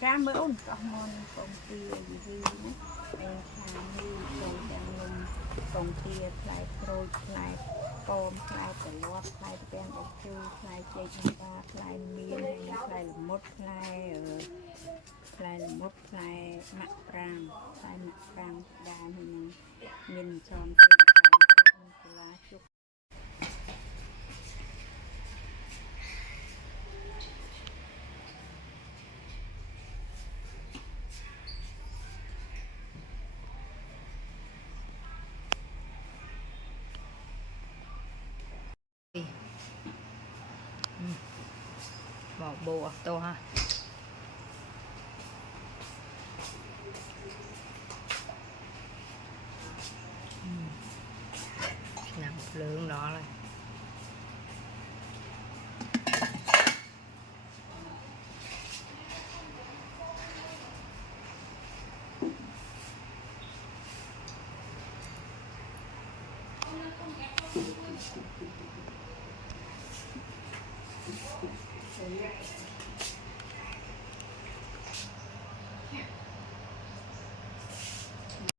cam mới ôn có món công tia gì nữa em khám đi rồi đang lùng công tia lại rồi lại tôm lại tỏi lót lại bèn bọc chu lại chạy ba lại miên lại là mốt lại là mốt lại mặt rang đa mình nhìn tròn trên lá chúc bỏ bộ tô ha.